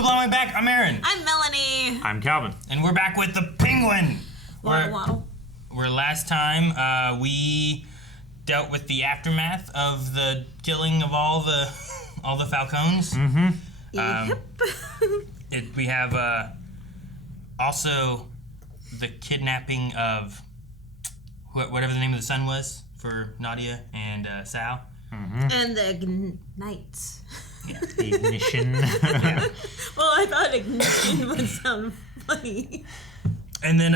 Kublai back. I'm Aaron. I'm Melanie. I'm Calvin. And we're back with the penguin. Waddle. Where last time we dealt with the aftermath of the killing of all the falcons. Mm-hmm. Yep. We have also the kidnapping of whatever the name of the son was for Nadia and Sal. Mm-hmm. And the ignites. Yeah. The ignition. Yeah. Well, I thought ignition would sound funny. And then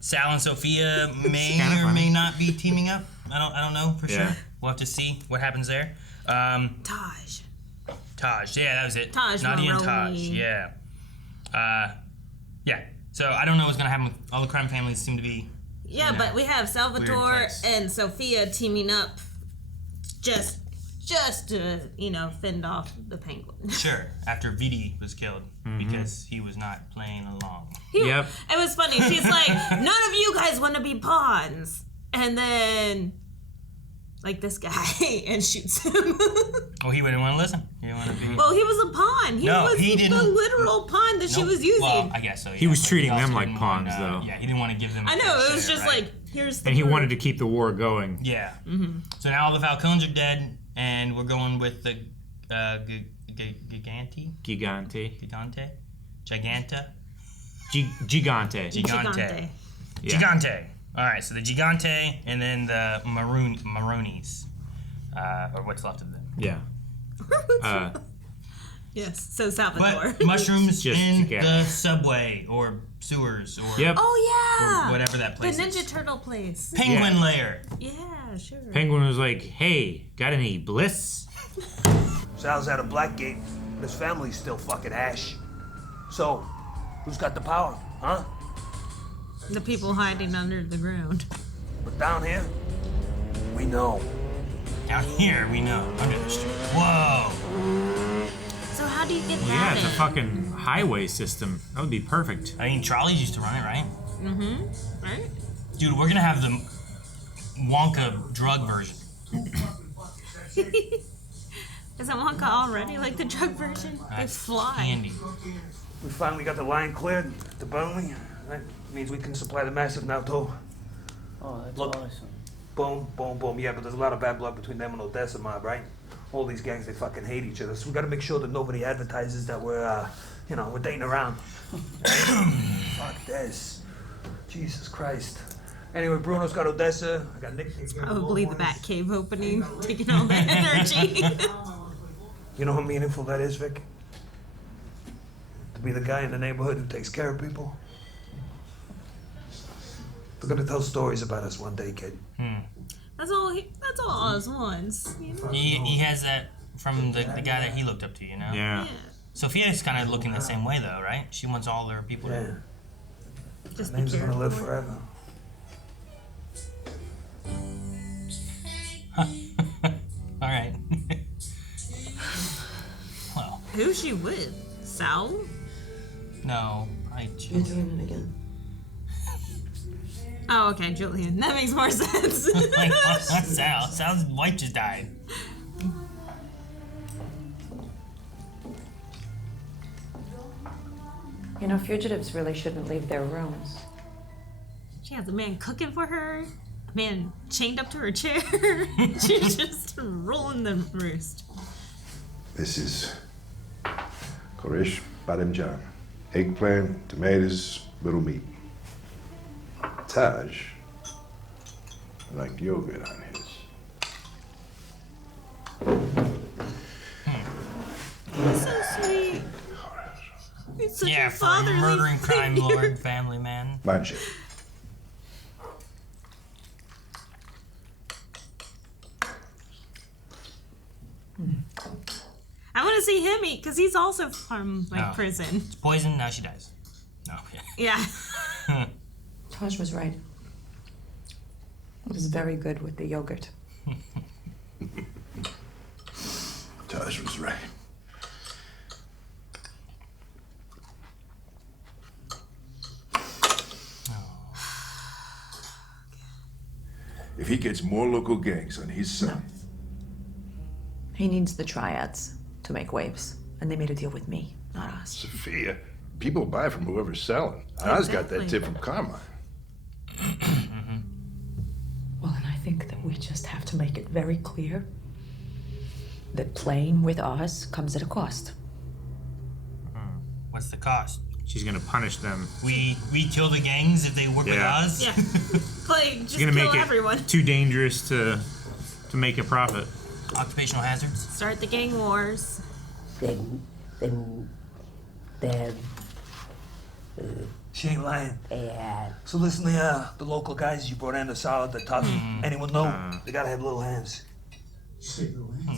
Sal and Sofia may or may not be teaming up. I don't know for sure. We'll have to see what happens there. Taj. Yeah, that was it. Taj Nadia and Maroni. Taj. Yeah. Yeah. So I don't know what's gonna happen with all the crime families. Seem to be. Yeah, but we have Salvatore and Sofia teaming up just to, fend off the penguin. Sure. After Vidi was killed because he was not playing along. Yep. It was funny. She's like, none of you guys want to be pawns. And then, like, this guy, and shoots him. Oh, he wouldn't want to listen. He didn't want to be. Well, he was a pawn. He was the literal pawn that she was using. Well, I guess so. Yeah. He was treating He them also like didn't pawns, want, though. Yeah, he didn't want to give them. I know. It was share, just right? like, here's the. And he wanted to keep the war going. Yeah. Mm-hmm. So now all the falcons are dead, and we're going with the Gigante. Gigante. Yeah. Gigante. All right, so the Gigante, and then the Maronis, or what's left of them. Yeah. Yes, so Salvatore. But mushrooms Just in together. the subway or sewers or Yep. Oh, yeah. or whatever that The place Ninja is. Turtle place. Penguin lair. Yeah, sure. Penguin was like, hey, got any bliss? Sal's out of Blackgate, but his family's still fucking ash. So, who's got the power, huh? The people hiding under the ground. But down here, we know. Down here, we know, under the street. Whoa. So how do you get Yeah, that it's a in? fucking highway system. That would be perfect. I mean, trolleys used to run it, right? Mm-hmm. Right? Dude, we're gonna have the Wonka drug version. Isn't Wonka already like the drug version? They That's fly. Candy. We finally got the line cleared to Burnley. That means we can supply the massive now, too. Oh, that's Look. awesome. Boom, boom, boom. Yeah, but there's a lot of bad blood between them and Odessa mob, right? All these gangs, they fucking hate each other. So we gotta make sure that nobody advertises that we're dating around. Fuck this. Jesus Christ. Anyway, Bruno's got Odessa. I got Nick. Probably the Batcave opening, taking all that energy. You know how meaningful that is, Vic? To be the guy in the neighborhood who takes care of people. They're gonna tell stories about us one day, kid. That's all Oz wants. You know? He has that from the guy that he looked up to, you know? Yeah. Sophia's kind of looking the same way, though, right? She wants all her people Yeah. to... Just Names are be gonna live careful. forever. All right. Well, Who's she with? Sal? no, I... You're doing it again. Oh, okay, Julian. That makes more sense. Like, what's Sal? Sal's wife just died. You know, fugitives really shouldn't leave their rooms. She has a man cooking for her, a man chained up to her chair. She's just rolling the roost. This is Korish Bademjan. Eggplant, tomatoes, little meat. Taj, I like yogurt on his. So sweet. He's such Yeah, a for a fatherly murdering crime figure. lord, family man. Lunch it. I want to see him eat because he's also from Oh. prison. It's poison, now she dies. No, yeah. Yeah. Taj was right. It was very good with the yogurt. Taj was right. If he gets more local gangs on his side, He needs the triads to make waves. And they made a deal with me, not us. Sophia, people buy from whoever's selling. Oz got that tip from Carmine. Well, and I think that we just have to make it very clear that playing with us comes at a cost. What's the cost? She's gonna punish them. We kill the gangs if they work with us? Yeah. Like, just She's gonna kill make everyone. it too dangerous to make a profit. Occupational hazards? Start the gang wars. She ain't lying. Yeah. So listen, the local guys you brought in, the solid, the tough. Anyone know? They gotta have little hands.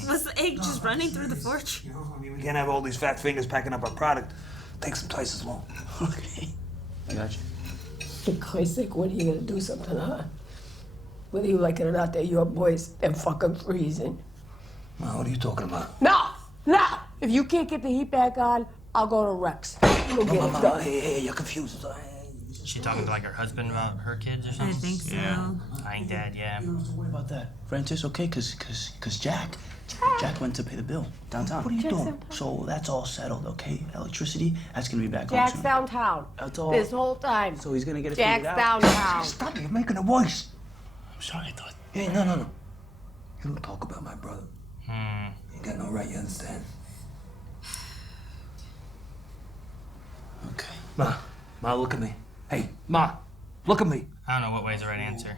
Was the egg just running through the forge? You know, I mean, we can't have all these fat fingers packing up our product. Takes them twice as long. Okay. I got you. For Christ's sake, when are you gonna do something, huh? Whether you like it or not, they're your boys. They're fucking freezing. What are you talking about? No! If you can't get the heat back on, I'll go to Rex. We'll get it done. Hey, you're confused. She talking to like her husband about her kids or something? I think so. Yeah. I ain't dead, yeah. You don't have to worry about that. Francis, okay? Cause Jack went to pay the bill downtown. What are you doing? So that's all settled, okay? Electricity, that's gonna be back on Jack's soon. downtown. That's all. This whole time. So he's gonna get it Jack's figured out. downtown. Stop it, you're making a voice. I'm sorry, I thought. Hey, no. You don't talk about my brother. You ain't got no right, you understand? Okay. Ma, look at me. Hey, Ma, look at me. I don't know what way's the right answer.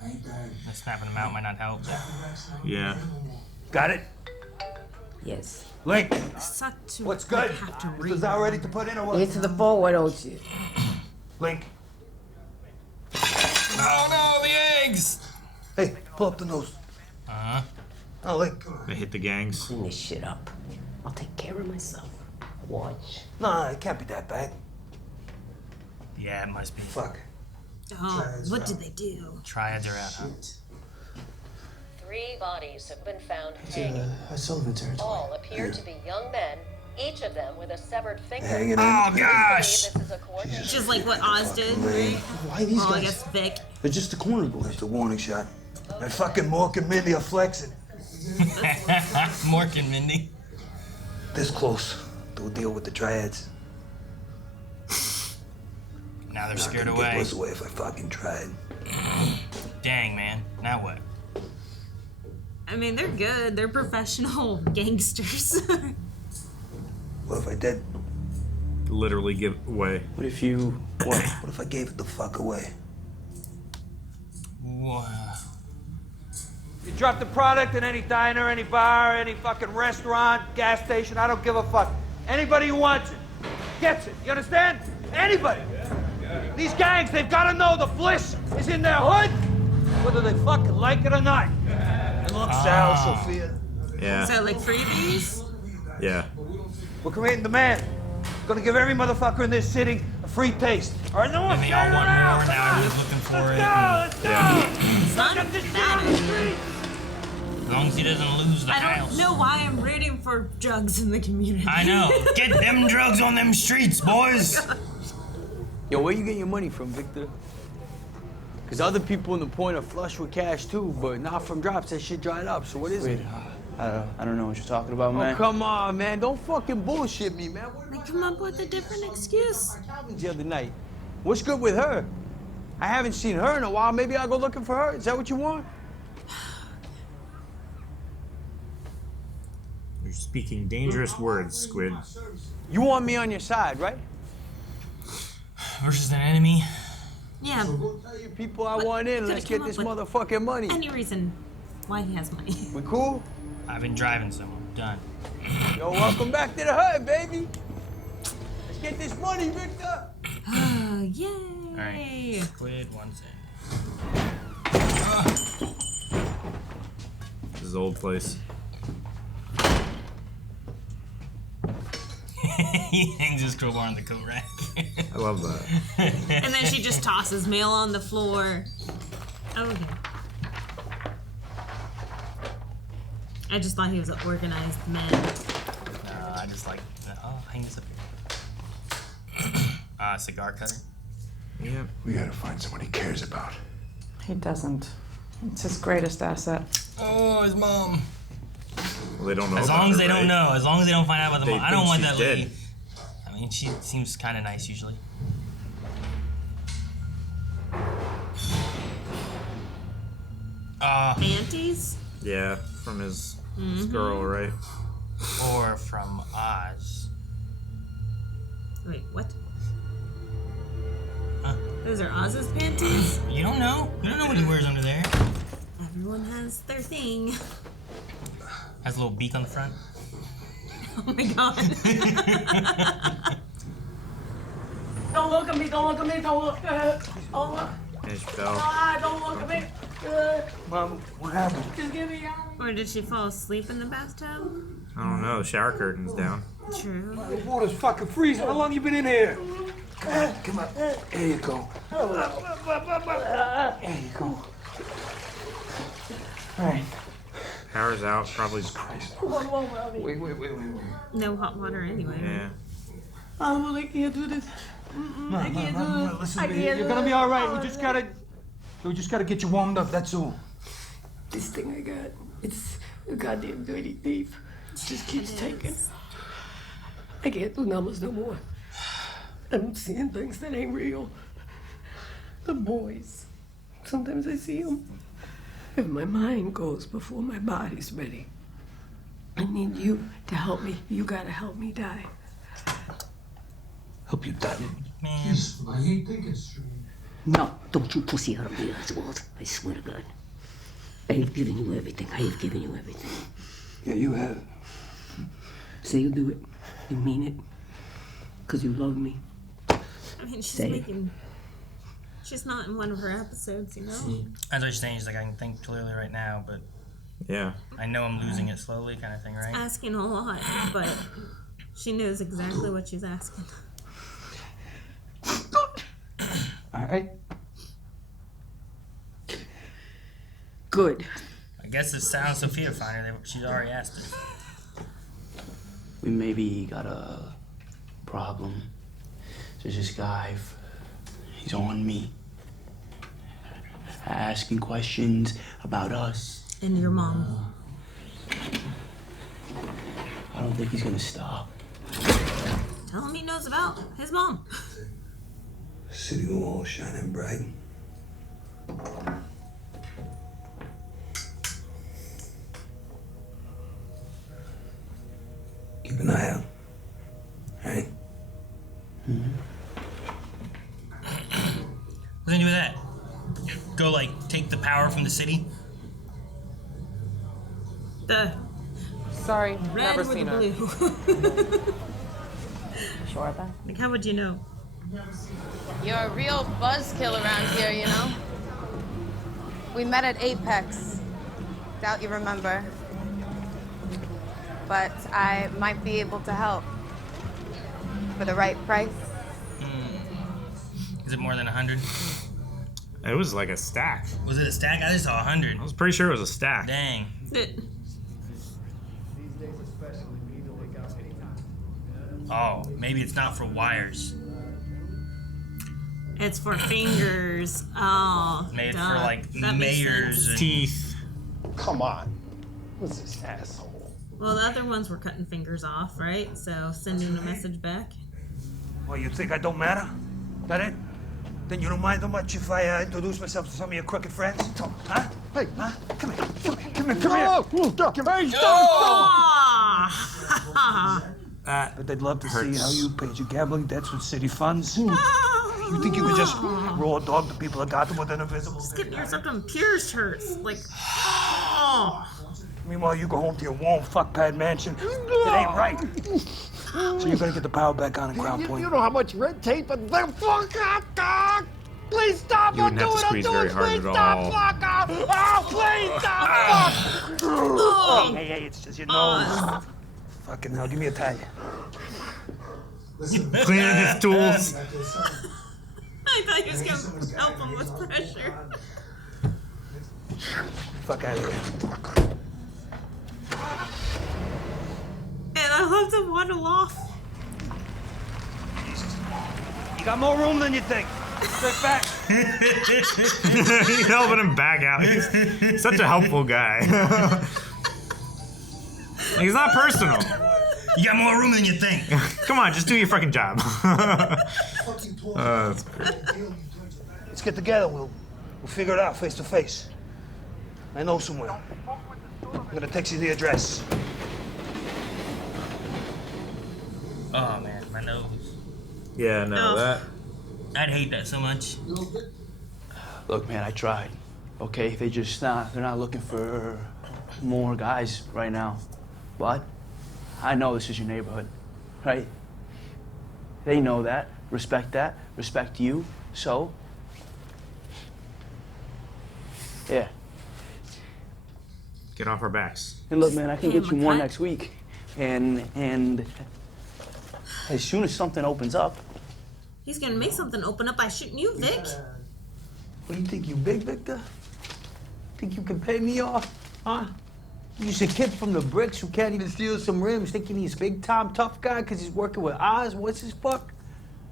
The snapping them out might not help. Yeah. Got it? Yes. Link, Suck to what's good? have to Is read. this all ready to put in or what? Answer the phone, why don't you? Link. Oh no, the eggs! Hey, pull up the nose. Oh, Link. They hit the gangs. Clean this shit up. I'll take care of myself. Watch. Nah, it can't be that bad. Yeah, it must be. Fuck. Oh, what did they do? Triads are out, huh? 3 bodies have been found hanging. Sullivan territory. All appear to be young men, each of them with a severed finger. Hanging in. Oh Police gosh! believe this is a coordinated. Just like what Oz did, right? Why these Well, I guys? guess Vic. They're just the corner boys. That's a warning shot. That fucking Mork and Mindy are flexing. Mork and Mindy. This close to a deal with the triads. Now they're Not scared gonna away. Get those away if I fucking tried. Dang, man. Now what? I mean, they're good. They're professional gangsters. What if I did? Literally give away. What if you what? What if I gave it the fuck away? Wow. You drop the product in any diner, any bar, any fucking restaurant, gas station, I don't give a fuck. Anybody who wants it gets it. You understand? Anybody. These gangs, they've got to know the bliss is in their hood, whether they fucking like it or not. And look, Sal, Sophia, Yeah. So, like freebies? Yeah. we're creating demand. Gonna give every motherfucker in this city a free taste. All right, no one. And they all want more, now everyone's looking for it. Let's go. It's not Get this shit bad. on the street. As long as he doesn't lose the I house. don't know why I'm rooting for drugs in the community. I know. Get them drugs on them streets, boys. Yo, where you getting your money from, Victor? Because other people in the point are flush with cash too, but not from drops. That shit dried up. So what is it? I don't know what you're talking about, man. Oh, come on, man. Don't fucking bullshit me, man. What They come up with a different excuse. happened the other night? What's good with her? I haven't seen her in a while. Maybe I'll go looking for her. Is that what you want? You're speaking dangerous words, Squid. You want me on your side, right? Versus an enemy. Yeah, Go tell your people I want in. Could've Let's come get up this with motherfucking money. any reason why he has money. We cool? I've been driving someone. Done. Yo, welcome back to the hood, baby. Let's get this money, Victor. Yay! Alright. Squid, 1 cent. This is old place. He hangs his crowbar on the coat rack. I love that. And then she just tosses mail on the floor. Oh, okay. I just thought he was an organized man. I just like, hang this up here. Cigar cutter. Yeah. We gotta find someone he cares about. He doesn't. It's his greatest asset. Oh, his mom. Well, they don't know. As long as they don't know. As long as they don't find out about the They mom. I don't think want she's that dead. lady. I mean, she seems kind of nice usually. Panties? Yeah, from his girl, right? Or from Oz. Wait, what? Huh. Those are Oz's panties? You don't know. You don't know what he wears under there. Everyone has their thing. Has a little beak on the front. Oh my god. Don't look at me, don't look at me, don't look. Oh, look. And she fell. Don't look at me. Mom, what happened? Just get me out. Or did she fall asleep in the bathtub? I don't know. Shower curtain's down. True. The water's fucking freezing. How long you been in here? Come on. There you go. There you go. All right. Power's out. Probably. Wait. No hot water anyway. Yeah. Oh, I can't do this. I can't do this. Listen, I baby, can't you're do gonna be this. all right. We just gotta get you warmed up. That's all. This thing I got, it's a goddamn dirty thief. It just keeps taking. I can't do numbers no more. I'm seeing things that ain't real. The boys. Sometimes I see them. And my mind goes before my body's ready. I need you to help me. You gotta help me die. Help you die. Man. I ain't thinking straight. No, don't you pussy out of me, Oswald. I swear to God. I have given you everything. I have given you everything. Yeah, you have. Say you do it. You mean it. Because you love me. I mean, she's Say it. making. She's not in one of her episodes, you know? That's what you're saying. She's like, I can think clearly right now, but Yeah. I know I'm losing it slowly, kind of thing, right? Asking a lot, but she knows exactly what she's asking. All right. Good. I guess it's Sound Sofia finder. She's already asked her. We maybe got a problem. There's this guy, he's on me. Asking questions about us. And your mom. I don't think he's gonna stop. Tell him he knows about his mom. City wall shining bright. Keep an eye out. Right? What's gonna do with that? Go, like, take the power from the city? The Sorry, red never or seen the her. blue? Sure about that? Like, how would you know? You're a real buzzkill around here, you know? We met at Apex. Doubt you remember. But I might be able to help. For the right price. Is it more than 100? It was like a stack. Was it a stack? I just saw 100. I was pretty sure it was a stack. Dang. Oh, maybe it's not for wires. It's for fingers. Oh, Made duh. for, like, That makes mayors sense. and... Teeth. Come on. What's this asshole? Well, the other ones were cutting fingers off, right? So sending a message back. Well, you think I don't matter? That it? Then you don't mind so much if I introduce myself to some of your crooked friends? Huh? Hey, huh? Come here. Come here. Come here. But they'd love to see how you paid your gambling debts with city funds. You think you could just raw dog the people of Gotham with an invisible? Just getting yourself some pierced hurts. Like, oh. Meanwhile, you go home to your warm fuck-pad mansion. It ain't right. So you're gonna get the power back on in Crown Point. You know how much red tape and the fuck up, dog! Please stop! You wouldn't have to squeeze very hard at all. Fuck up! Oh, please stop! Fuck! Hey, it's just your nose. Fucking hell, give me a tag. Cleaning his tools. I thought you was gonna help him with pressure. Fuck out of here. And I love to waddle off. You got more room than you think. Sit back. He's helping him back out. He's such a helpful guy. He's not personal. You got more room than you think. Come on, just do your fucking job. That's Let's get together. We'll figure it out face to face. I know somewhere. I'm gonna text you the address. Oh man, my nose. Yeah, no, that. I'd hate that so much. Look, man, I tried. Okay, they're not looking for more guys right now. But I know this is your neighborhood, right? They know that, respect you, so yeah. Get off our backs. And look, man, I can get you more next week. And as soon as something opens up. He's gonna make something open up by shooting you, Vic. What do you think, you big, Victor? Think you can pay me off? Huh? You just a kid from the bricks who can't even steal some rims, thinking he's big-time tough guy because he's working with Oz? What's his fuck?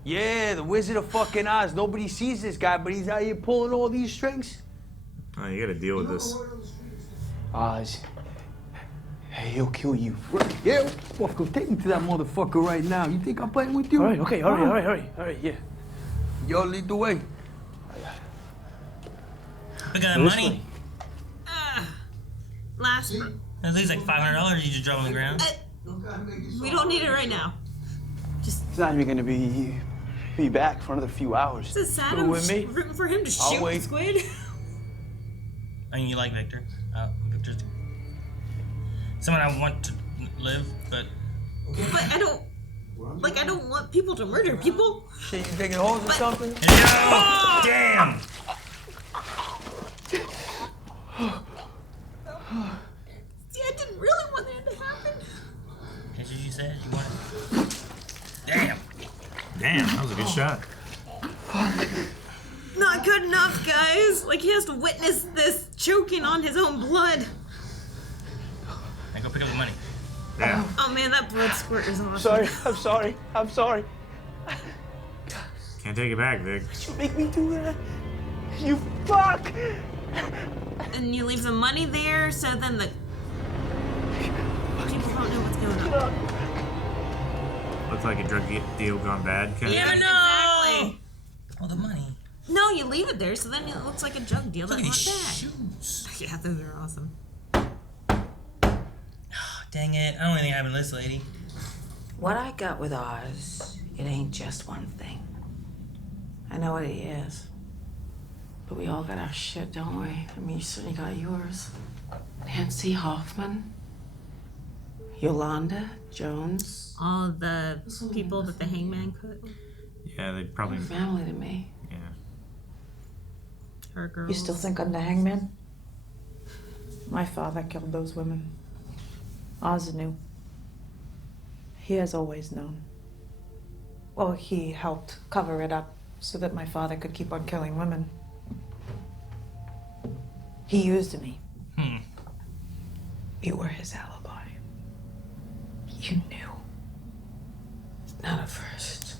Yeah, the Wizard of fucking Oz. Nobody sees this guy, but he's out here pulling all these strings. Oh, you gotta deal with this. Oz, hey, he'll kill you. Yeah, fuck, go take me to that motherfucker right now. You think I'm playing with you? All right, okay, all right, yeah. Yo, lead the way. Look at that money. Last. At least like $500 you just drop on the ground. We don't need it right now. It's not even gonna be back for another few hours. This is sad. Go I'm with me. rooting for him to I'll shoot wait. Squid. I mean, you like Victor. Victor's someone I want to live, but But I don't want people to murder people. Shit, you taking holes or something? Oh, damn! See, I didn't really want that to happen. That's what you said. You wanted. Damn! Damn, that was a good shot. Not good enough, guys. Like, he has to witness this choking on his own blood. Now go pick up the money. Yeah. Oh man, that blood squirt is awesome. I'm sorry. Can't take it back, Vic. You make me do that. You fuck. And you leave the money there, so then the people don't know what's going on. Looks like a drug deal gone bad. Kind Yeah, of thing. exactly. Oh, the money. No, you leave it there, so then it looks like a drug deal. Look That at these went bad. shoes. Yeah, those are awesome. Dang it! I don't even think I have this lady. What I got with Oz, it ain't just one thing. I know what he is. But we all got our shit, don't we? I mean, you certainly got yours. Nancy Hoffman, Yolanda Jones. All the people that the hangman could. Yeah, they probably. They're family to me. Yeah. Her girls. You still think I'm the hangman? My father killed those women. Oz knew. He has always known. Well, he helped cover it up so that my father could keep on killing women. He used me. You were his alibi. You knew. Not at first.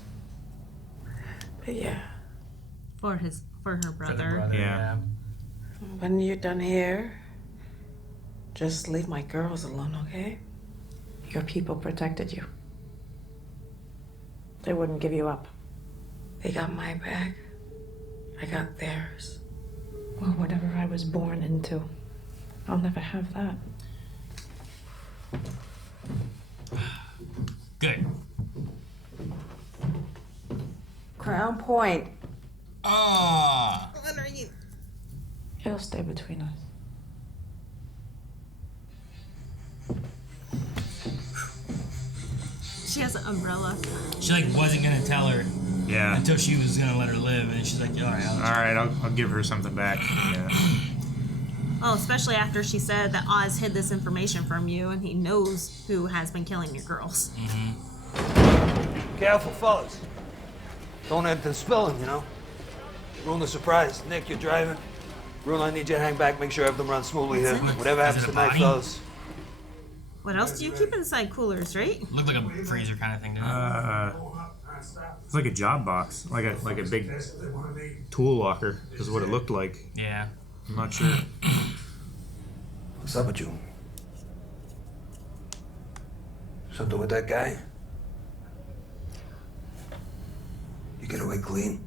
But yeah. For her brother. Yeah. When you're done here, just leave my girls alone, okay? Your people protected you. They wouldn't give you up. They got my back. I got theirs. Well, whatever I was born into, I'll never have that. Good. Crown Point. Ah. What are you? It'll stay between us. She has an umbrella. She like wasn't gonna tell her. Yeah. Until she was gonna let her live, and she's like, all right, I'll give her something back. Yeah. Oh, especially after she said that Oz hid this information from you, and he knows who has been killing your girls. Careful, fellas. Don't have to spilling, you know? Ruin the surprise. Nick, you're driving. Rune, I need you to hang back, make sure everything runs smoothly here. Whatever happens tonight, fellas. What else do you keep inside coolers, right? Looked like a freezer kind of thing, didn't it? It's like a job box, like a big tool locker, is what it looked like. Yeah. I'm not sure. What's up with you? Something with that guy? You get away clean?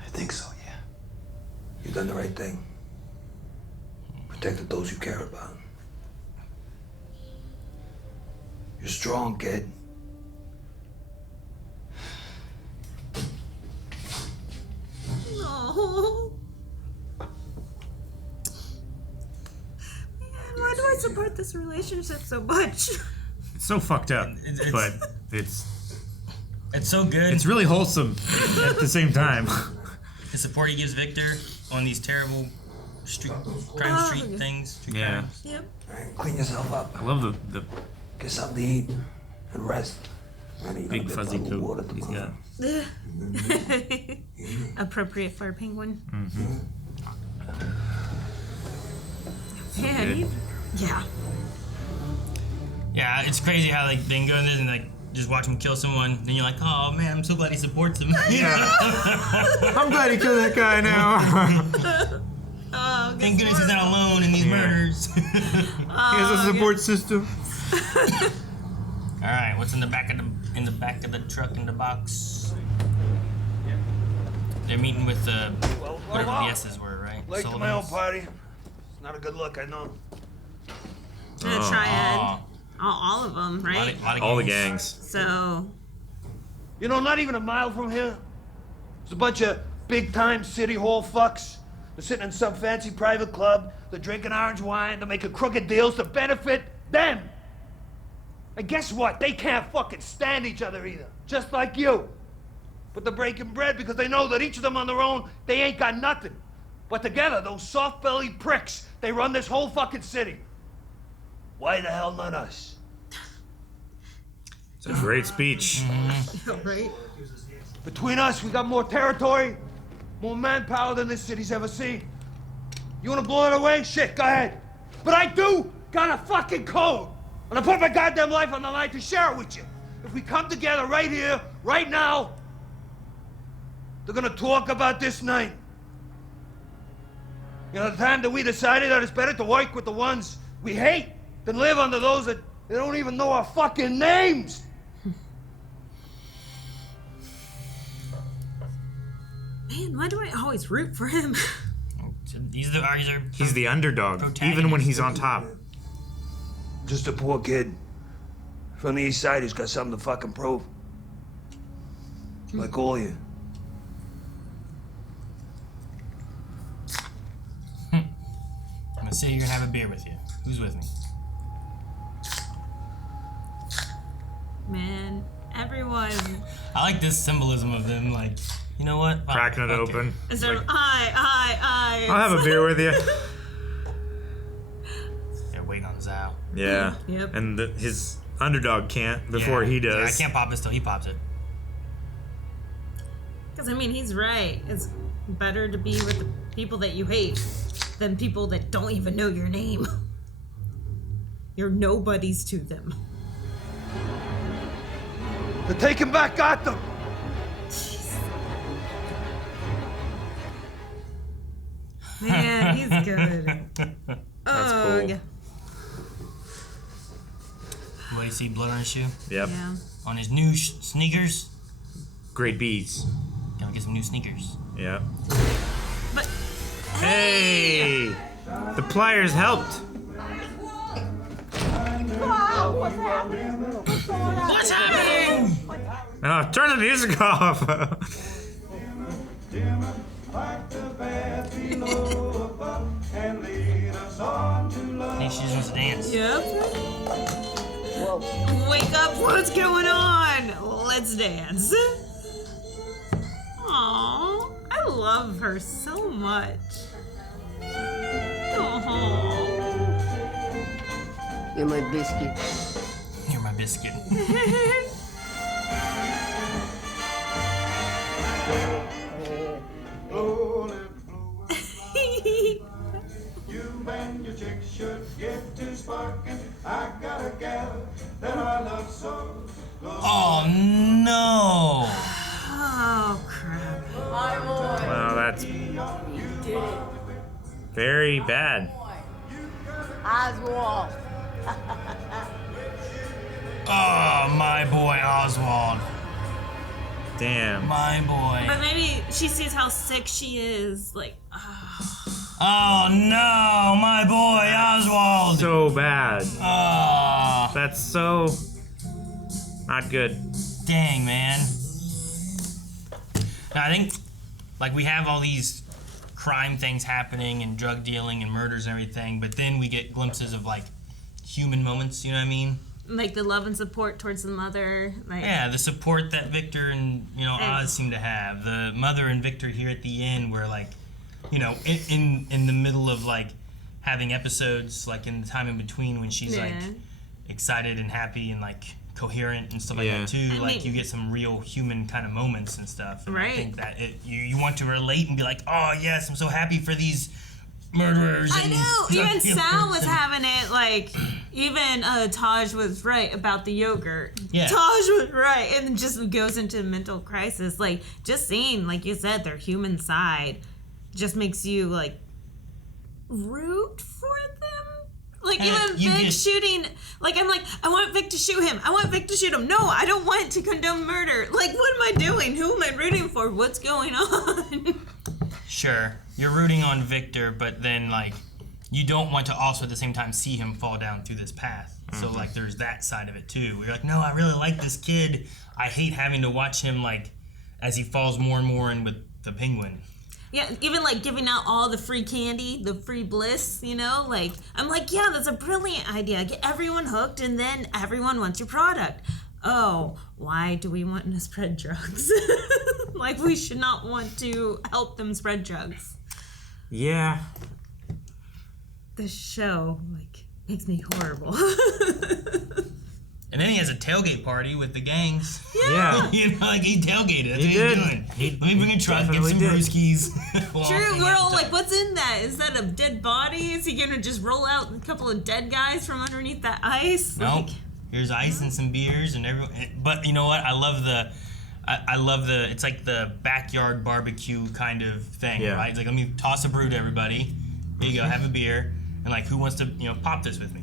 I think so, yeah. You've done the right thing. Protected those you care about. You're strong, kid. No. Man, why do I support this relationship so much? It's so fucked up, but it's so good. It's really wholesome at the same time. The support he gives Victor on these terrible crime street things. Street crimes. Yep. Alright, clean yourself up. I love the Get something to eat and rest. big fuzzy coat he's got. Appropriate for a penguin. Mm-hmm. Man, yeah. Yeah, it's crazy how like they can go in there and like just watch him kill someone. Then you're like, oh man, I'm so glad he supports him. Yeah. I'm glad he killed that guy now. Oh, thank goodness he's not alone in these murders. He has a support system. All right, what's in the back of the truck in the box? They're meeting with whatever the S's were, right? Late to my own party. It's not a good look, I know. The triad. All of them, right? Lot of all the gangs. So. You know, not even a mile from here, there's a bunch of big-time city hall fucks. They're sitting in some fancy private club. They're drinking orange wine. They're making crooked deals to benefit them. And guess what? They can't fucking stand each other either. Just like you. But they're breaking bread because they know that each of them on their own, they ain't got nothing. But together, those soft-bellied pricks, they run this whole fucking city. Why the hell not us? It's a great speech. Right? Between us, we got more territory, more manpower than this city's ever seen. You wanna blow it away? Shit, go ahead. But I do got a fucking code. And I put my goddamn life on the line to share it with you. If we come together right here, right now, they're gonna talk about this night. You know, the time that we decided that it's better to work with the ones we hate than live under those that they don't even know our fucking names. Man, why do I always root for him? He's the underdog, even when he's on top. Just a poor kid from the east side who's got something to fucking prove. Like all you. I'm gonna sit here and have a beer with you. Who's with me? Man, everyone. I like this symbolism of them, like, you know what? Cracking it open. Instead of I. I'll have a beer with you. They're waiting on Zao. Yeah. Yep. And his underdog can't before he does. Yeah, I can't pop this till he pops it. Because, I mean, he's right. It's better to be with the people that you hate than people that don't even know your name. You're nobodies to them. They're taking back Gotham. Man, he's good. That's cool. Yeah. What do you see? Blood on his shoe? Yep. Yeah. On his new sneakers? Great beats. Gotta get some new sneakers. Yeah. But hey! The pliers helped. What's happening? Oh, turn the music off. Hey, she just wants to dance. Yep. Wake up, what's going on? Let's dance. Aww, I love her so much. Aww. You're my biscuit. You're my biscuit. You and your chick should get to sparking. I got a gal that I love so. Oh no! Oh crap. Wow, that's very bad. Oswald. Oh, my boy Oswald. Damn. My boy. But maybe she sees how sick she is. Like, Oh no, my boy Oswald. So bad. Oh. That's so not good. Dang, man. Now, I think, like, we have all these crime things happening and drug dealing and murders and everything, but then we get glimpses of, like, human moments, you know what I mean? like the love and support towards the mother. Like, Yeah, the support that Victor and, Oz seem to have. The mother and Victor here at the end were, like, in the middle of, like, having episodes, like, in the time in between when she's, like, excited and happy and, like, coherent and stuff like that too. You get some real human kind of moments and stuff. And I think that you want to relate and be like, oh yes, I'm so happy for these murderers. I know. Even Sal was having it. Like, even Taj was right about the yogurt. Yeah. Taj was right, and just goes into mental crisis. Like, just seeing, like you said, their human side just makes you like root for them. Like, even Vic shooting, like, I'm like, I want Vic to shoot him. I want Vic to shoot him. No, I don't want to condone murder. Like, what am I doing? Who am I rooting for? What's going on? Sure, you're rooting on Victor, but then, like, you don't want to also at the same time see him fall down through this path. So, like, there's that side of it, too. You're like, no, I really like this kid. I hate having to watch him, like, as he falls more and more in with the penguin. Yeah, even like giving out all the free candy, the free bliss, like, I'm like, yeah, that's a brilliant idea. Get everyone hooked and then everyone wants your product. Oh, why do we want to spread drugs? Like, we should not want to help them spread drugs. Yeah. This show, like, makes me horrible. And then he has a tailgate party with the gangs. Yeah. Like, he tailgated. That's He what did. he's doing. Let me bring a truck, get some brewskis. True, we're all like, what's in that? Is that a dead body? Is he gonna just roll out a couple of dead guys from underneath that ice? Nope. Here's ice and some beers and everyone. But you know what? I love the. It's like the backyard barbecue kind of thing, right? It's like, let me toss a brew to everybody. Here you go, have a beer. And like, who wants to, pop this with me?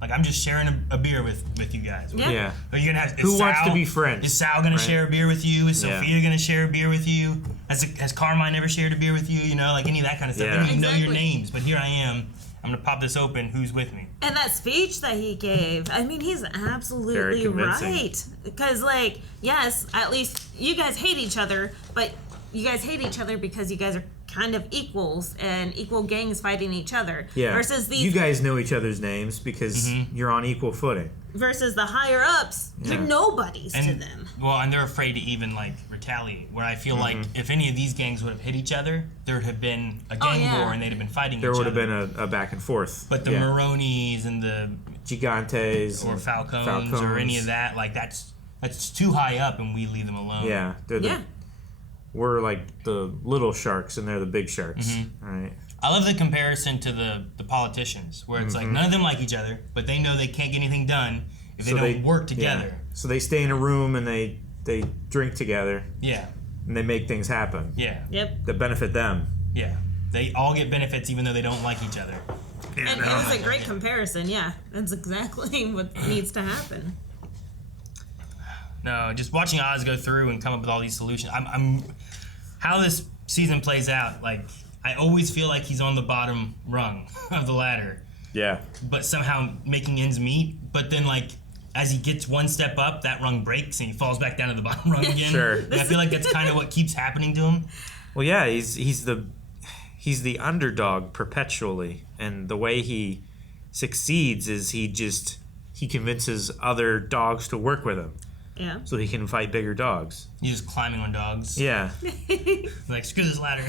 Like, I'm just sharing a beer with you guys. Yeah. Are you gonna have? Who wants to be friends? Is Sal gonna right? share a beer with you? Is Sophia gonna share a beer with you? Has Carmine ever shared a beer with you? Like any of that kind of stuff. Yeah. They don't even know your names, but here I am. I'm gonna pop this open. Who's with me? And that speech that he gave, I mean, he's absolutely right. Because, like, yes, at least you guys hate each other, but you guys hate each other because you guys are kind of equals and equal gangs fighting each other. Yeah. Versus these. You guys know each other's names because you're on equal footing. Versus the higher ups, you're nobodies to them. Well, and they're afraid to even like retaliate. Where I feel like if any of these gangs would have hit each other, there would have been a gang war and they'd have been fighting each other. There would have been a back and forth. But the Maronis and the Gigantes or Falcons or any of that, like that's too high up, and we leave them alone. Yeah, we're like the little sharks, and they're the big sharks. Right. I love the comparison to the politicians, where it's like none of them like each other, but they know they can't get anything done if they don't work together. Yeah. So they stay in a room and they drink together. Yeah. And they make things happen. Yeah. Yep. That benefit them. Yeah. They all get benefits even though they don't like each other. And it was a great comparison, yeah. That's exactly what needs to happen. No, just watching Oz go through and come up with all these solutions. I'm how this season plays out, like, I always feel like he's on the bottom rung of the ladder. Yeah. But somehow making ends meet. But then, like, as he gets one step up, that rung breaks and he falls back down to the bottom rung again. Sure. And I feel like that's kind of what keeps happening to him. Well, yeah, he's the underdog perpetually, and the way he succeeds is he convinces other dogs to work with him. Yeah. So he can fight bigger dogs. He's just climbing on dogs. Yeah. Like, screw this ladder.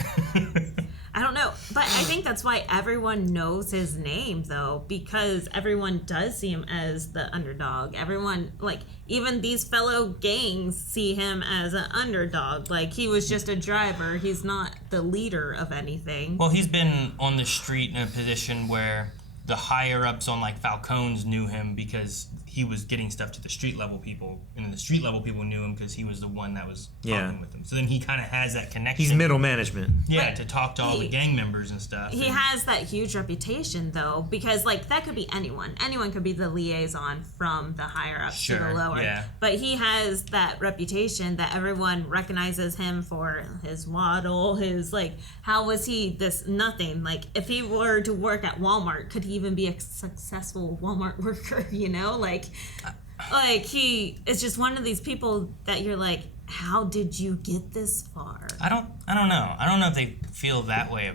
I don't know, but I think that's why everyone knows his name, though, because everyone does see him as the underdog. Everyone, like, even these fellow gangs see him as an underdog. Like, he was just a driver. He's not the leader of anything. Well, he's been on the street in a position where the higher-ups on, like, Falcones knew him because he was getting stuff to the street level people, and the street level people knew him because he was the one that was talking with them. So then he kind of has that connection. He's middle management. Yeah, to talk to all the gang members and stuff. He has that huge reputation, though, because, like, that could be anyone. Anyone could be the liaison from the higher up to the lower. Yeah. But he has that reputation that everyone recognizes him for his waddle, his, like, how was he this nothing? Like, if he were to work at Walmart, could he even be a successful Walmart worker, you know? Like he is just one of these people that you're like, how did you get this far? I don't know. I don't know if they feel that way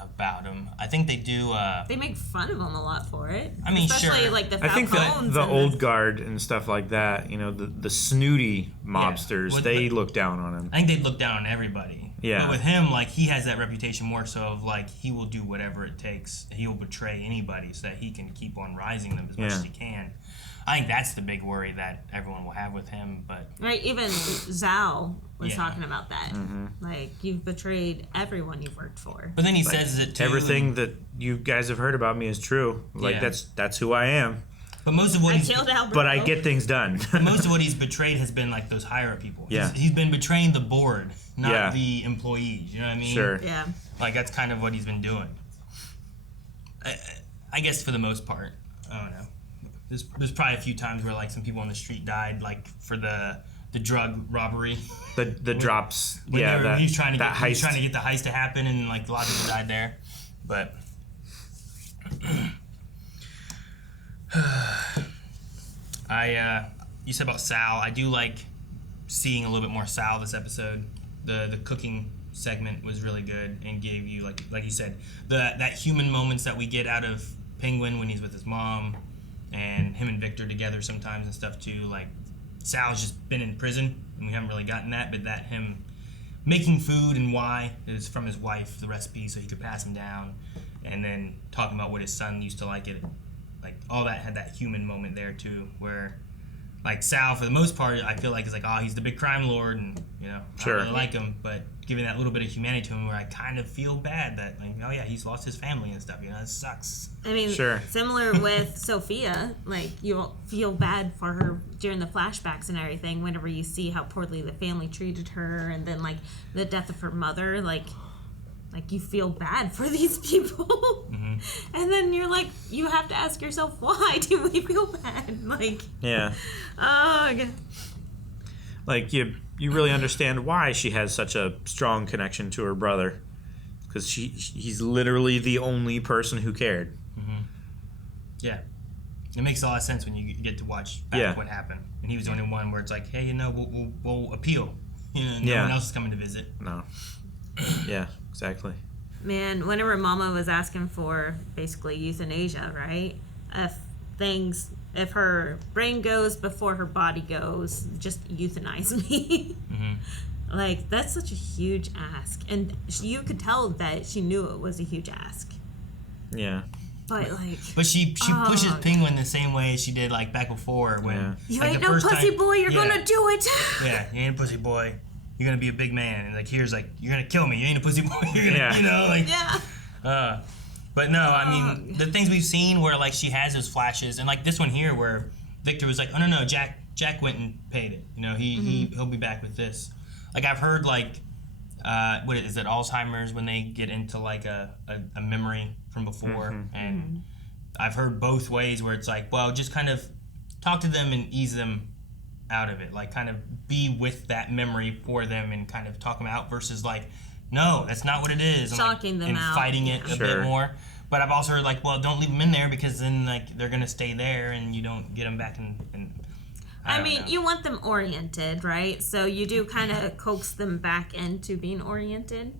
about him. I think they do. They make fun of him a lot for it. I mean, especially sure. like the I think Falcones the and old guard and stuff like that, you know, the snooty mobsters, they look down on him. I think they look down on everybody. Yeah. But with him, like, he has that reputation more so of, like, he will do whatever it takes. He will betray anybody so that he can keep on rising them as much as he can. I think that's the big worry that everyone will have with him. But right, even Zhao was talking about that. Mm-hmm. Like, you've betrayed everyone you've worked for. But then he says it too. Everything that you guys have heard about me is true. Like, that's who I am. But most of what but I get things done. Most of what he's betrayed has been like those higher up people. Yeah. He's been betraying the board, not the employees. You know what I mean? Sure. Yeah. Like, that's kind of what he's been doing. I guess for the most part. I don't know. There's probably a few times where, like, some people on the street died, like, for the drug robbery. The drops. He's trying to get heist. the heist to happen, and, like, a lot of people died there. But you said about Sal. I do like seeing a little bit more Sal this episode. The cooking segment was really good and gave you, like you said, that human moments that we get out of Penguin when he's with his mom, and him and Victor together sometimes and stuff too. Like, Sal's just been in prison and we haven't really gotten that, but that him making food and why is from his wife, the recipe, so he could pass them down, and then talking about what his son used to like it. Like, all that had that human moment there too, where, like, Sal, for the most part, I feel like is like, oh, he's the big crime lord, and, you know, I don't really like him, but giving that little bit of humanity to him where I kind of feel bad that, like, oh yeah, he's lost his family and stuff, you know, it sucks. I mean, similar with Sofia, like, you'll feel bad for her during the flashbacks and everything whenever you see how poorly the family treated her, and then, like, the death of her mother, like you feel bad for these people. Mm-hmm. And then you're like, you have to ask yourself, why do we feel bad? Like, yeah. Oh, like, you really understand why she has such a strong connection to her brother, because he's literally the only person who cared. Mm-hmm. Yeah, it makes a lot of sense when you get to watch back what happened, and he was the only one where it's like, hey, you know, we'll appeal. You know, no one else is coming to visit. No. Yeah, exactly. Man, whenever Mama was asking for basically euthanasia, right? If her brain goes before her body goes, just euthanize me. Mm-hmm. Like, that's such a huge ask. And you could tell that she knew it was a huge ask. Yeah. But, like... But she pushes Penguin the same way she did, like, back before when... Yeah. You like, ain't no pussy boy, you're gonna do it! Yeah, you ain't a pussy boy. You're gonna be a big man. And, like, here's, like, you're gonna kill me. You ain't a pussy boy. You're gonna, you know, like... Yeah. But no, I mean, the things we've seen where, like, she has those flashes, and, like, this one here where Victor was like, oh, no, Jack went and paid it. You know, he'll be back with this. Like, I've heard, like, what is it, Alzheimer's, when they get into, like, a memory from before, and I've heard both ways where it's like, well, just kind of talk to them and ease them out of it. Like, kind of be with that memory for them and kind of talk them out versus, like, no, that's not what it is. And, shocking them out. And fighting it a bit more. But I've also heard, like, well, don't leave them in there because then, like, they're going to stay there and you don't get them back in I mean, you want them oriented, right? So you do kind of coax them back into being oriented.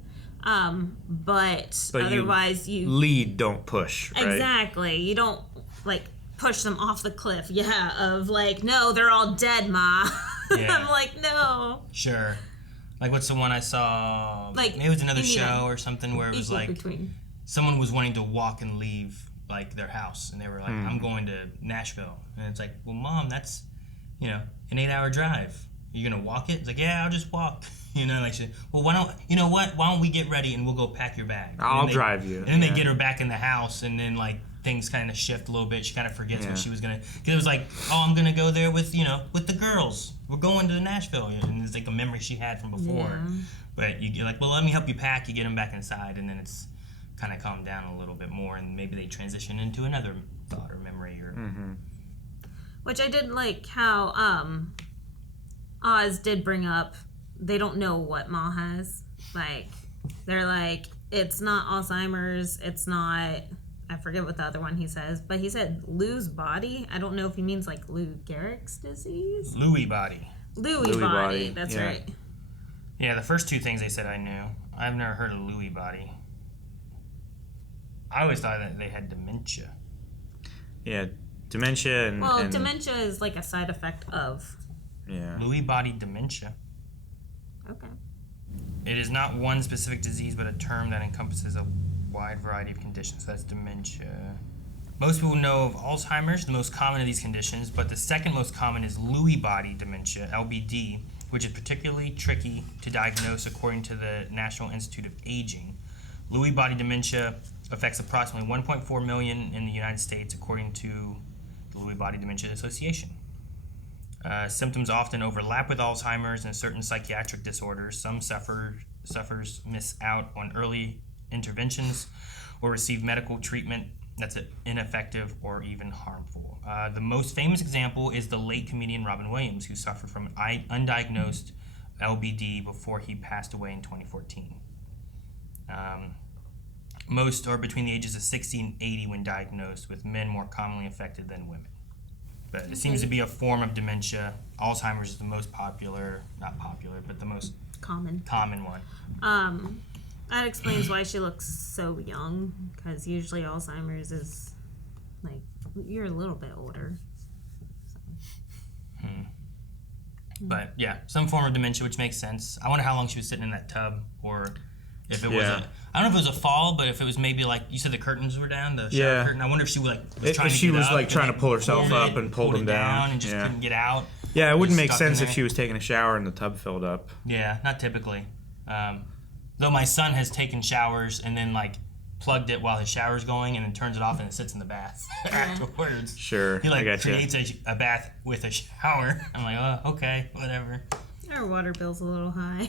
But otherwise you... Lead, don't push, right? Exactly. You don't, like, push them off the cliff. Yeah, of, like, no, they're all dead, Ma. Yeah. I'm like, no. Sure. Like, what's the one I saw? Like, maybe it was another show or something where it was like between. Someone was wanting to walk and leave, like, their house, and they were like, I'm going to Nashville. And it's like, well, Mom, that's, you know, an 8-hour drive. Are you gonna walk it? It's like, yeah, I'll just walk. You know, like, well, why don't we get ready and we'll go pack your bag? I'll drive you. And then they get her back in the house, and then, like, things kind of shift a little bit. She kind of forgets what she was gonna. Because it was like, oh, I'm gonna go there with with the girls. We're going to Nashville, and it's like a memory she had from before. Yeah. But you're like, well, let me help you pack. You get them back inside, and then it's kind of calmed down a little bit more, and maybe they transition into another thought or memory or. Mm-hmm. Which I did like how Oz did bring up. They don't know what Ma has. Like, they're like, it's not Alzheimer's. It's not. I forget what the other one he says, but he said Lou's body. I don't know if he means like Lou Gehrig's disease. Lewy body. Lewy body. That's right. Yeah, the first two things they said I knew. I've never heard of Lewy body. I always thought that they had dementia. Yeah, dementia and... Well, dementia is like a side effect of... Yeah. Lewy body dementia. Okay. It is not one specific disease, but a term that encompasses a wide variety of conditions. That's dementia. Most people know of Alzheimer's, the most common of these conditions, but the second most common is Lewy body dementia, LBD, which is particularly tricky to diagnose according to the National Institute of Aging. Lewy body dementia affects approximately 1.4 million in the United States, according to the Lewy Body Dementia Association. Symptoms often overlap with Alzheimer's and certain psychiatric disorders. Some sufferers miss out on early interventions or receive medical treatment that's ineffective or even harmful. The most famous example is the late comedian Robin Williams, who suffered from undiagnosed LBD before he passed away in 2014. Most are between the ages of 60 and 80 when diagnosed, with men more commonly affected than women. But it seems to be a form of dementia. Alzheimer's is the most not popular, but the most common one. That explains why she looks so young, because usually Alzheimer's is like, you're a little bit older. So. But yeah, some form of dementia, which makes sense. I wonder how long she was sitting in that tub, or if it was I don't know if it was a fall, but if it was maybe like, you said the curtains were down, the shower curtain. I wonder if she was trying to pull herself up and pulled him down. And just couldn't get out. Yeah, it wouldn't make sense if she was taking a shower and the tub filled up. Yeah, not typically. Though my son has taken showers and then like plugged it while his shower's going and then turns it off and it sits in the bath afterwards. Sure, he like creates a bath with a shower. I'm like, oh, okay, whatever. Our water bill's a little high.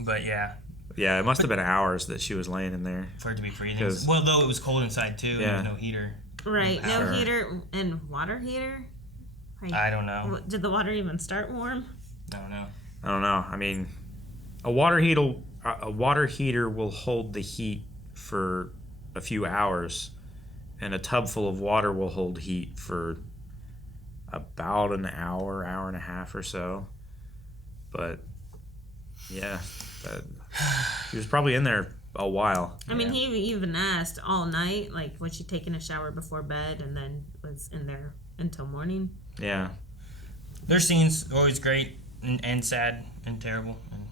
But yeah. Yeah, it must have been hours that she was laying in there. For it to be freezing. Well, though it was cold inside too. Yeah. There was no heater. Right, no heater and water heater? Like, I don't know. Did the water even start warm? I don't know. I mean, a water heater will hold the heat for a few hours, and a tub full of water will hold heat for about an hour and a half or so. But yeah, he was probably in there a while. I mean, he even asked all night, like, was she taking a shower before bed, and then was in there until morning? Yeah. Their scenes are always great and sad and terrible. And,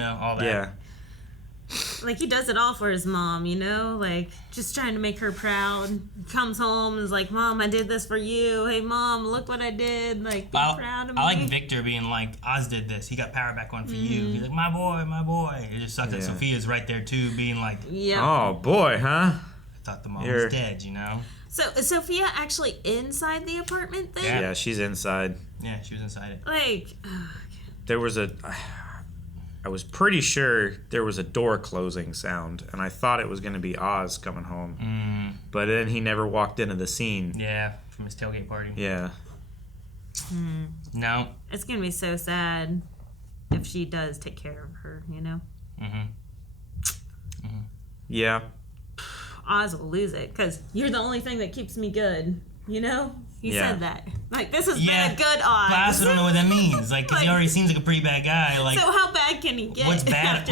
all that. Yeah. Like, he does it all for his mom, like, just trying to make her proud. Comes home and is like, Mom, I did this for you. Hey, Mom, look what I did. Like, be proud of me. I like Victor being like, Oz did this. He got power back on for you. He's like, my boy. It just sucks that Sophia's right there, too, being like, oh, boy, huh? I thought the mom was dead, So, is Sophia actually inside the apartment then? Yeah, she's inside. Yeah, she was inside it. Like, there was I was pretty sure there was a door closing sound, and I thought it was going to be Oz coming home. But then he never walked into the scene. Yeah, from his tailgate party. Yeah. No. It's going to be so sad if she does take care of her, Yeah. Oz will lose it, because you're the only thing that keeps me good, He said that. Like, this has been a good Oz. But I also don't know what that means. Like, because he already seems like a pretty bad guy. Like, so how bad can he get? What's bad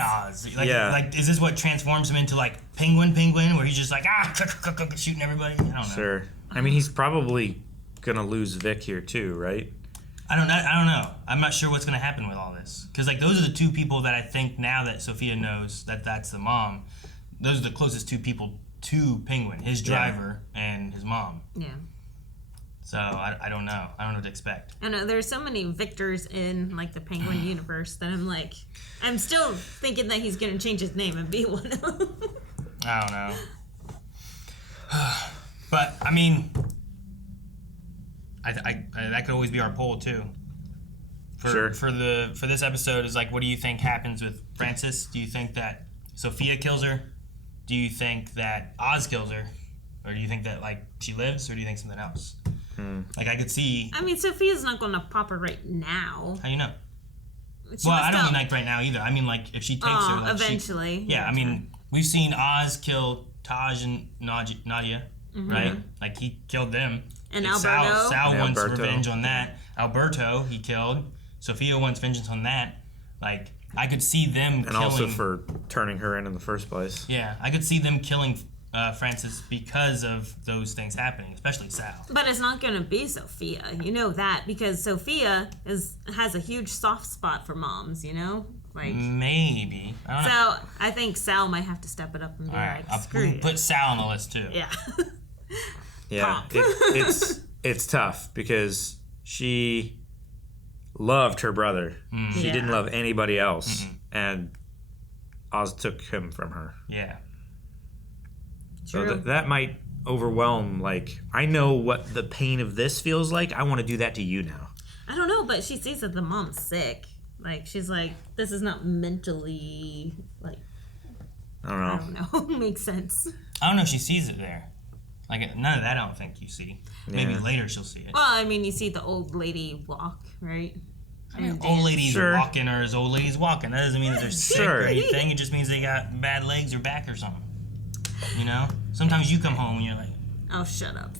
Oz? Like, is this what transforms him into, like, Penguin, where he's just like, shooting everybody? I don't know. Sure. I mean, he's probably going to lose Vic here, too, right? I don't know. I'm not sure what's going to happen with all this. Because, like, those are the two people that I think now that Sophia knows that that's the mom, those are the closest two people to Penguin, his driver and his mom. Yeah. So I don't know. I don't know what to expect. I know there's so many Victors in like the Penguin universe that I'm still thinking that he's gonna change his name and be one of them. I don't know. But I mean, I that could always be our poll too. For this episode is like, what do you think happens with Frances? Do you think that Sofia kills her? Do you think that Oz kills her? Or do you think that like she lives? Or do you think something else? Like I could see. I mean, Sophia's not gonna pop her right now. How you know? She Well, I must don't mean have- like right now either. I mean like if she takes her, like eventually. Yeah, I mean we've seen Oz kill Taj and Nadia, Mhm. right? Like he killed them. And Like, Alberto. Sal And wants Alberto. revenge on that. Alberto he killed. Sophia wants vengeance on that. Like I could see them And killing. also for turning her in the first place. Yeah, I could see them killing Frances because of those things happening, especially Sal. But it's not gonna be Sophia, you know that, because Sophia has a huge soft spot for moms, you know, like Maybe. I don't know. so. I think Sal might have to step it up and be All right, like, screw I'll you. put Sal on the list too. Yeah. Yeah, it's tough because she loved her brother. She Yeah. didn't love anybody else, and Oz took him from her. Yeah. So True. that might overwhelm. Like, I know what the pain of this feels like. I want to do that to you now. I don't know, but she sees that the mom's sick. Like she's like, this is not mentally like. I don't know. I don't know. Makes sense. I don't know if she sees it there. Like none of that I don't think you see. Maybe Yeah. later she'll see it. Well, I mean, you see the old lady walk, right? I mean, And old dance. ladies Sure. walking are as old ladies walking. That doesn't mean that they're sick Sure. or anything. It just means they got bad legs or back or something. You know? Sometimes you come home and you're like, Oh, shut up.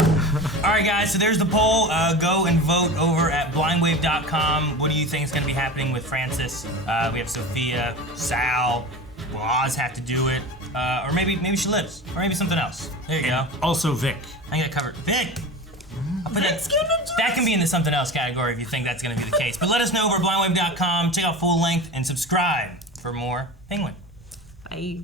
all right, guys, so there's the poll. Go and vote over at blindwave.com. What do you think is going to be happening with Frances? We have Sophia, Sal. Will Oz have to do it? Or maybe she lives. Or maybe something else. There you go. Also, Vic. I got it covered. Vic! I'll put that can be in the something else category if you think that's going to be the case. But let us know over at blindwave.com. Check out full length and subscribe for more Penguin. Bye.